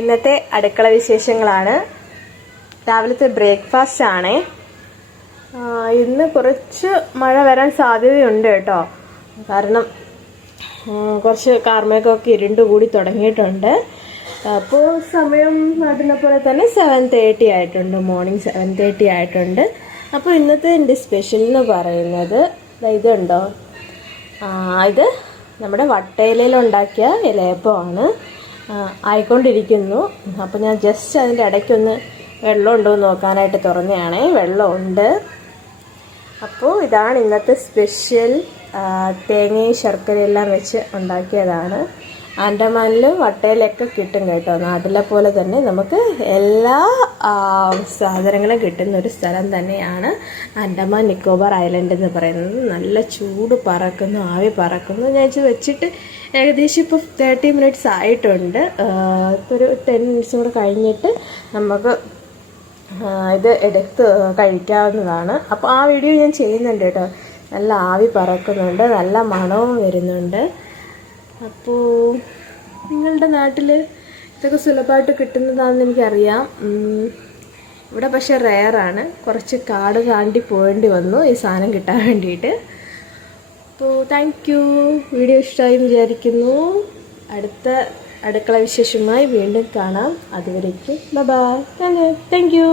ഇന്നത്തെ അടുക്കള വിശേഷങ്ങളാണ്. രാവിലത്തെ ബ്രേക്ക്ഫാസ്റ്റ് ആണ്. ഇന്ന് കുറച്ച് മഴ വരാൻ സാധ്യതയുണ്ട് കേട്ടോ. കാരണം കുറച്ച് കാർമേഘമൊക്കെ ഇരുണ്ടുകൂടി തുടങ്ങിയിട്ടുണ്ട്. അപ്പോൾ സമയം നാട്ടിലെ പോലെ തന്നെ 7:30 ആയിട്ടുണ്ട്. മോർണിംഗ് 7:30 ആയിട്ടുണ്ട്. അപ്പോൾ ഇന്നത്തെ എൻ്റെ സ്പെഷ്യൽ എന്ന് പറയുന്നത് ഇതുണ്ടോ, ഇത് നമ്മുടെ വട്ടയിലുണ്ടാക്കിയ ഇലയപ്പമാണ്. ആയിക്കൊണ്ടിരിക്കുന്നു. അപ്പോൾ ഞാൻ ജസ്റ്റ് അതിൻ്റെ ഇടയ്ക്കൊന്ന് വെള്ളം ഉണ്ടോ എന്ന് നോക്കാനായിട്ട് തുറന്നതാണേ. വെള്ളമുണ്ട്. അപ്പോൾ ഇതാണ് ഇന്നത്തെ സ്പെഷ്യൽ. തേങ്ങയും ശർക്കരയെല്ലാം വെച്ച് ഉണ്ടാക്കിയതാണ്. ആൻഡമാനിലും വട്ടയിലൊക്കെ കിട്ടും കേട്ടോ. നാട്ടിലെ പോലെ തന്നെ നമുക്ക് എല്ലാ സാധനങ്ങളും കിട്ടുന്ന ഒരു സ്ഥലം തന്നെയാണ് ആൻഡമാൻ നിക്കോബാർ ഐലൻഡ് എന്ന് പറയുന്നത്. നല്ല ചൂട് പറക്കുന്നു, ആവി പറക്കുന്നു. ഞാൻ വെച്ചിട്ട് ഏകദേശം ഇപ്പോൾ 30 മിനിറ്റ്സ് ആയിട്ടുണ്ട്. ഒരു 10 മിനിറ്റ്സും കൂടെ കഴിഞ്ഞിട്ട് നമുക്ക് ഇത് എടുത്ത് കഴിക്കാവുന്നതാണ്. അപ്പോൾ ആ വീഡിയോ ഞാൻ ചെയ്യുന്നുണ്ട് കേട്ടോ. നല്ല ആവി പറക്കുന്നുണ്ട്, നല്ല മണവും വരുന്നുണ്ട്. അപ്പോൾ നിങ്ങളുടെ നാട്ടിൽ ഇതൊക്കെ സുലഭമായിട്ട് കിട്ടുന്നതാണെന്ന് എനിക്കറിയാം. ഇവിടെ പക്ഷേ റെയറാണ്. കുറച്ച് കാട് താണ്ടി പോകേണ്ടി വന്നു ഈ സാധനം കിട്ടാൻ വേണ്ടിയിട്ട്. അപ്പോൾ താങ്ക് യു. വീഡിയോ ഇഷ്ടമായി വിചാരിക്കുന്നു. അടുത്ത അടുക്കള വിശേഷമായി വീണ്ടും കാണാം. അതുവരേക്കും ബൈ. Thank you.